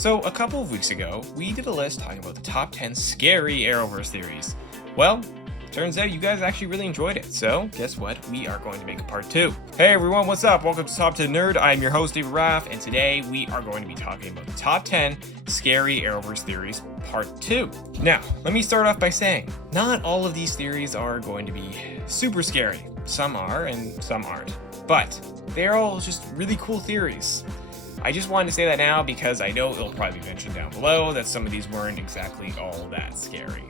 So a couple of weeks ago, we did a list talking about the top 10 scary Arrowverse theories. Well, turns out you guys actually really enjoyed it, so guess what? We are going to make a part 2. Hey everyone, what's up? Welcome to Top 10 Nerd. I'm your host, David Raff, and today we are going to be talking about the top 10 scary Arrowverse theories, part 2. Now, let me start off by saying, not all of these theories are going to be super scary. Some are, and some aren't. But they're all just really cool theories. I just wanted to say that now because I know it'll probably be mentioned down below that some of these weren't exactly all that scary.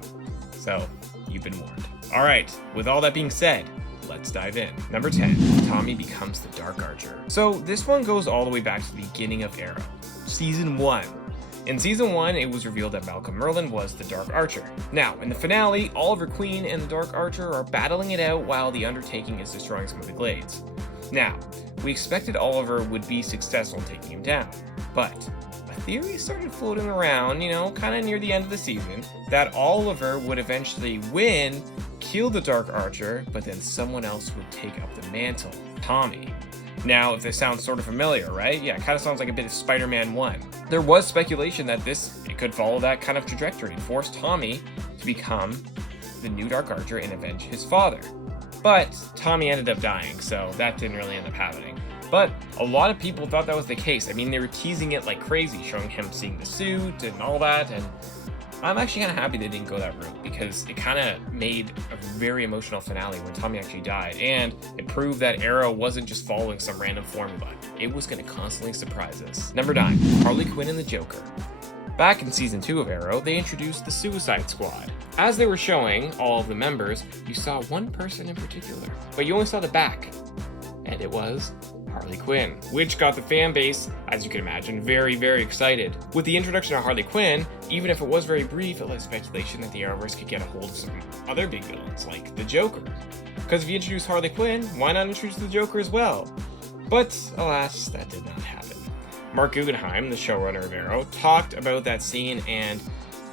So, you've been warned. Alright, with all that being said, let's dive in. Number 10, Tommy becomes the Dark Archer. So this one goes all the way back to the beginning of Arrow, Season 1. In Season 1, it was revealed that Malcolm Merlyn was the Dark Archer. Now, in the finale, Oliver Queen and the Dark Archer are battling it out while the Undertaking is destroying some of the Glades. Now, we expected Oliver would be successful in taking him down, but a theory started floating around, kind of near the end of the season, that Oliver would eventually win, kill the Dark Archer, but then someone else would take up the mantle, Tommy. Now, if this sounds sort of familiar, right? Yeah, it kind of sounds like a bit of Spider-Man 1. There was speculation that it could follow that kind of trajectory and force Tommy to become the new Dark Archer and avenge his father. But Tommy ended up dying, so that didn't really end up happening. But a lot of people thought that was the case. I mean, they were teasing it like crazy, showing him seeing the suit and all that, and I'm actually kind of happy they didn't go that route because it kind of made a very emotional finale when Tommy actually died, and it proved that Arrow wasn't just following some random formula. It was going to constantly surprise us. Number 9, Harley Quinn and the Joker. Back in Season 2 of Arrow, they introduced the Suicide Squad. As they were showing all of the members, you saw one person in particular, but you only saw the back, and it was Harley Quinn, which got the fan base, as you can imagine, very, very excited. With the introduction of Harley Quinn, even if it was very brief, it led speculation that the Arrowverse could get a hold of some other big villains, like the Joker. Because if you introduce Harley Quinn, why not introduce the Joker as well? But, alas, that did not happen. Mark Guggenheim, the showrunner of Arrow, talked about that scene, and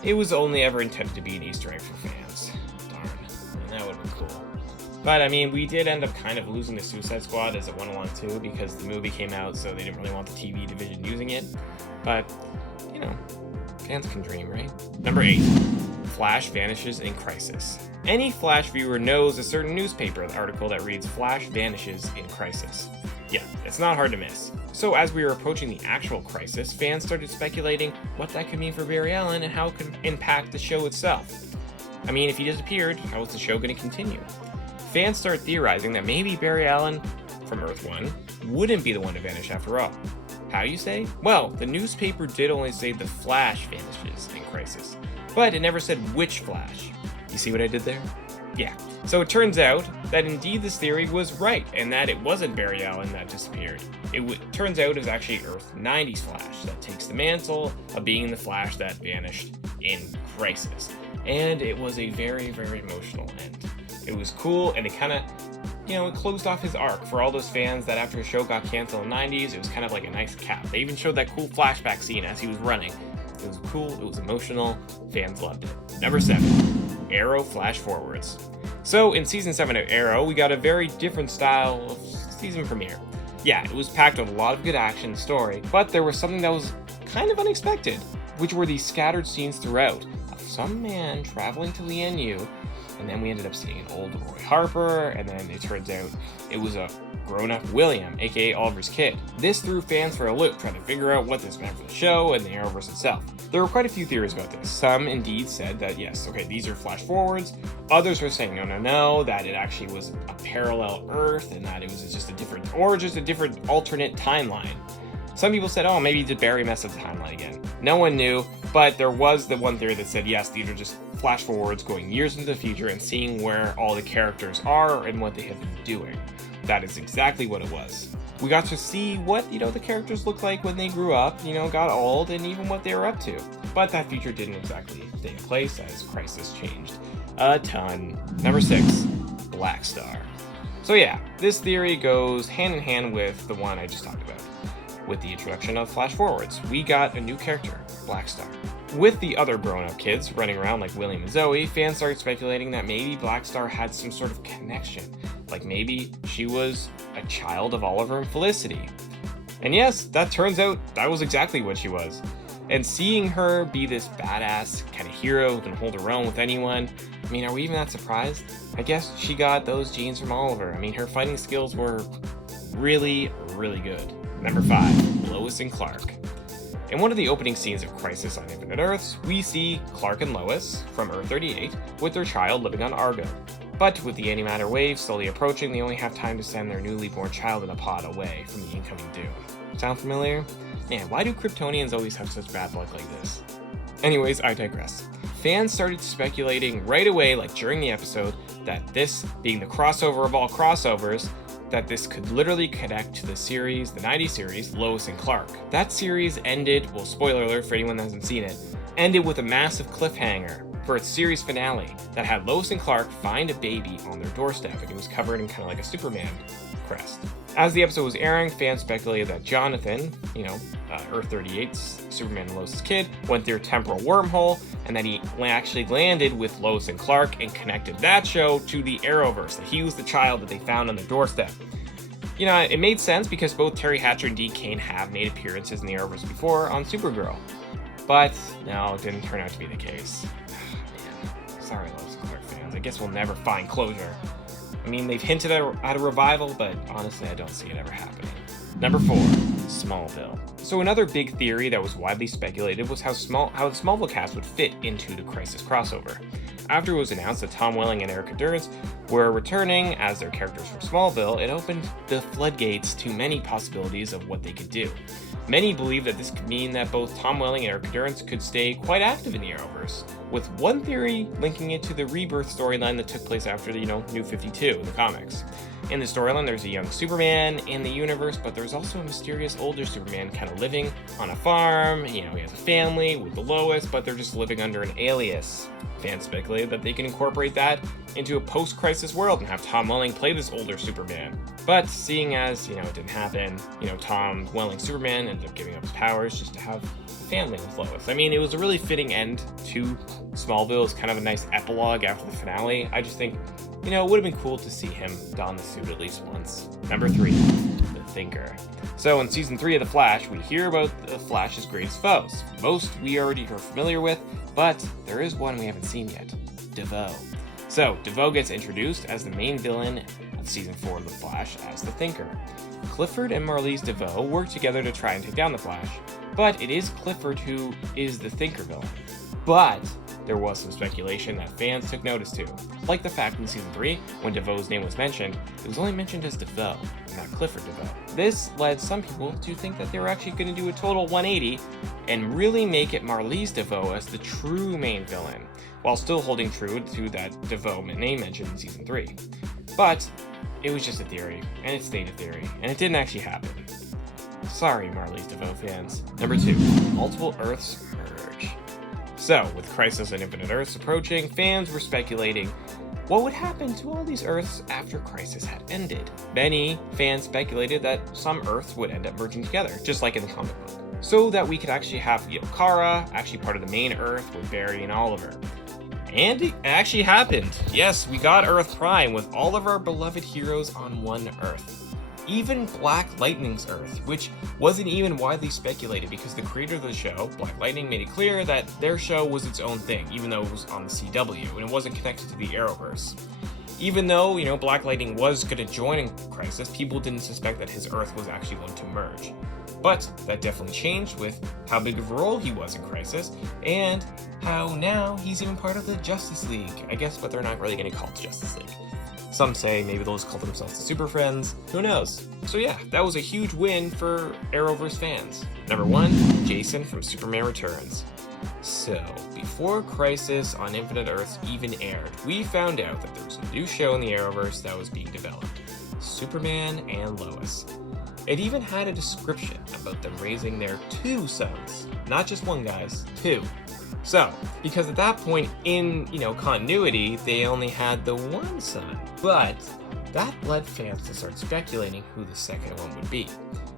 it was only ever intended to be an Easter egg for fans. Darn, that would have been cool. But, I mean, we did end up kind of losing the Suicide Squad as it went along, too, because the movie came out, so they didn't really want the TV division using it. But, fans can dream, right? Number 8, Flash vanishes in crisis. Any Flash viewer knows a certain newspaper article that reads Flash vanishes in crisis. Yeah, it's not hard to miss. So as we were approaching the actual crisis, fans started speculating what that could mean for Barry Allen and how it could impact the show itself. I mean, if he disappeared, how was the show going to continue? Fans started theorizing that maybe Barry Allen, from Earth 1, wouldn't be the one to vanish after all. How you say? Well, the newspaper did only say the Flash vanishes in crisis, but it never said which Flash. You see what I did there? Yeah. So it turns out that indeed this theory was right, and that it wasn't Barry Allen that disappeared. Turns out it was actually Earth 90's Flash that takes the mantle of being the Flash that vanished in crisis. And it was a very, very emotional end. It was cool, and it kind of, it closed off his arc for all those fans that after his show got canceled in the 90s, it was kind of like a nice cap. They even showed that cool flashback scene as he was running. It was cool, it was emotional, fans loved it. Number 7, Arrow Flash Forwards. So in Season 7 of Arrow, we got a very different style of season premiere. Yeah, it was packed with a lot of good action and story, but there was something that was kind of unexpected, which were these scattered scenes throughout of some man traveling to the NU, and then we ended up seeing an old Roy Harper, and then it turns out it was a grown-up William, aka Oliver's kid. This threw fans for a loop, trying to figure out what this meant for the show and the Arrowverse itself. There were quite a few theories about this. Some indeed said that yes, okay, these are flash forwards. Others were saying no, that it actually was a parallel Earth and that it was just a different alternate timeline. Some people said, oh, maybe did Barry mess up the timeline again? No one knew, but there was the one theory that said, yes, these are just flash forwards going years into the future and seeing where all the characters are and what they have been doing. That is exactly what it was. We got to see what, the characters looked like when they grew up, got old, and even what they were up to. But that future didn't exactly stay in place as Crisis changed a ton. Number 6, BLACKSTAR. So yeah, this theory goes hand in hand with the one I just talked about. With the introduction of Flash Forwards, we got a new character, BLACKSTAR. With the other grown-up kids running around like William and Zoe, fans started speculating that maybe BLACKSTAR had some sort of connection. Like maybe she was a child of Oliver and Felicity. And yes, that turns out that was exactly what she was. And seeing her be this badass kind of hero who can hold her own with anyone, I mean, are we even that surprised? I guess she got those genes from Oliver. I mean, her fighting skills were really, really good. Number 5, Lois and Clark. In one of the opening scenes of Crisis on Infinite Earths, we see Clark and Lois from Earth 38 with their child living on Argo. But with the antimatter wave slowly approaching, they only have time to send their newly born child in a pod away from the incoming doom. Sound familiar? Man, why do Kryptonians always have such bad luck like this? Anyways, I digress. Fans started speculating right away, like during the episode, that this, being the crossover of all crossovers, that this could literally connect to the series, the 90s series, Lois and Clark. That series ended, well, spoiler alert for anyone that hasn't seen it, ended with a massive cliffhanger for its series finale that had Lois and Clark find a baby on their doorstep, and it was covered in kind of like a Superman crest. As the episode was airing, fans speculated that Jonathan, Earth 38's Superman and Lois' kid, went through a temporal wormhole, and that he actually landed with Lois and Clark and connected that show to the Arrowverse, that he was the child that they found on their doorstep. It made sense because both Terry Hatcher and Dee Kane have made appearances in the Arrowverse before on Supergirl. But no, it didn't turn out to be the case. Sorry, Lois and Clark fans. I guess we'll never find closure. I mean, they've hinted at a revival, but honestly, I don't see it ever happening. Number 4, Smallville. So another big theory that was widely speculated was how the Smallville cast would fit into the Crisis crossover. After it was announced that Tom Welling and Erica Durance were returning as their characters from Smallville, it opened the floodgates to many possibilities of what they could do. Many believe that this could mean that both Tom Welling and Erica Durance could stay quite active in the Arrowverse, with one theory linking it to the Rebirth storyline that took place after the, New 52 in the comics. In the storyline, there's a young Superman in the universe, but there's also a mysterious older Superman kind of living on a farm. He has a family with the Lois, but they're just living under an alias. Fans speculate that they can incorporate that into a post-crisis world and have Tom Welling play this older Superman. But seeing as, it didn't happen, Tom Welling Superman ended up giving up his powers just to have a family with Lois. I mean, it was a really fitting end to Smallville. It's kind of a nice epilogue after the finale. I just think, it would have been cool to see him don the suit at least once. Number 3, the Thinker. So in season 3 of The Flash, we hear about the Flash's greatest foes. Most we already are familiar with, but there is one we haven't seen yet, DeVoe. So DeVoe gets introduced as the main villain of season 4 of The Flash as the Thinker. Clifford and Marlize DeVoe work together to try and take down the Flash, but it is Clifford who is the Thinker villain. But there was some speculation that fans took notice to, like the fact in season 3, when DeVoe's name was mentioned, it was only mentioned as DeVoe, not Clifford DeVoe. This led some people to think that they were actually going to do a total 180 and really make it Marlize DeVoe as the true main villain, while still holding true to that DeVoe name mentioned in season 3. But it was just a theory, and it stayed a theory, and it didn't actually happen. Sorry, Marlize DeVoe fans. Number 2, multiple Earths merge. So, with Crisis on Infinite Earths approaching, fans were speculating what would happen to all these Earths after Crisis had ended. Many fans speculated that some Earths would end up merging together, just like in the comic book, so that we could actually have Kara, actually part of the main Earth with Barry and Oliver. And it actually happened. Yes, we got Earth Prime with all of our beloved heroes on one Earth. Even Black Lightning's Earth, which wasn't even widely speculated because the creator of the show, Black Lightning, made it clear that their show was its own thing, even though it was on the CW, and it wasn't connected to the Arrowverse. Even though, Black Lightning was going to join in Crisis, people didn't suspect that his Earth was actually going to merge. But that definitely changed with how big of a role he was in Crisis, and how now he's even part of the Justice League. I guess, but they're not really going to call it Justice League. Some say maybe they'll just call themselves the Super Friends. Who knows? So yeah, that was a huge win for Arrowverse fans. Number 1, Jason from Superman Returns. So, before Crisis on Infinite Earths even aired, we found out that there was a new show in the Arrowverse that was being developed, Superman and Lois. It even had a description about them raising their 2 sons. Not just one, guys, 2. So, because at that point in, continuity, they only had the one son. But that led fans to start speculating who the second one would be.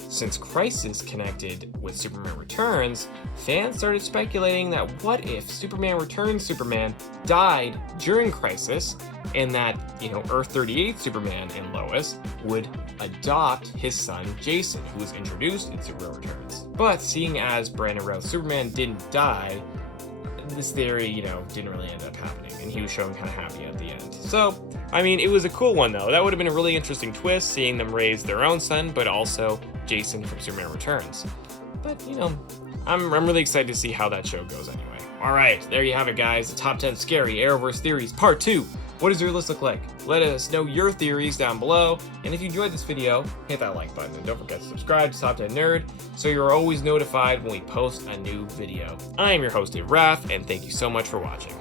Since Crisis connected with Superman Returns, fans started speculating that what if Superman Returns Superman died during Crisis, and that, Earth 38 Superman and Lois would adopt his son Jason, who was introduced in Superman Returns. But seeing as Brandon Routh's Superman didn't die, this theory, didn't really end up happening, and he was shown kind of happy at the end. So, I mean, it was a cool one, though. That would have been a really interesting twist, seeing them raise their own son, but also Jason from Superman Returns. But, I'm really excited to see how that show goes anyway. Alright, there you have it, guys. The top 10 scary Arrowverse theories, part 2. What does your list look like? Let us know your theories down below. And if you enjoyed this video, hit that like button. And don't forget to subscribe to Top 10 Nerd so you're always notified when we post a new video. I am your host, Wrath, and thank you so much for watching.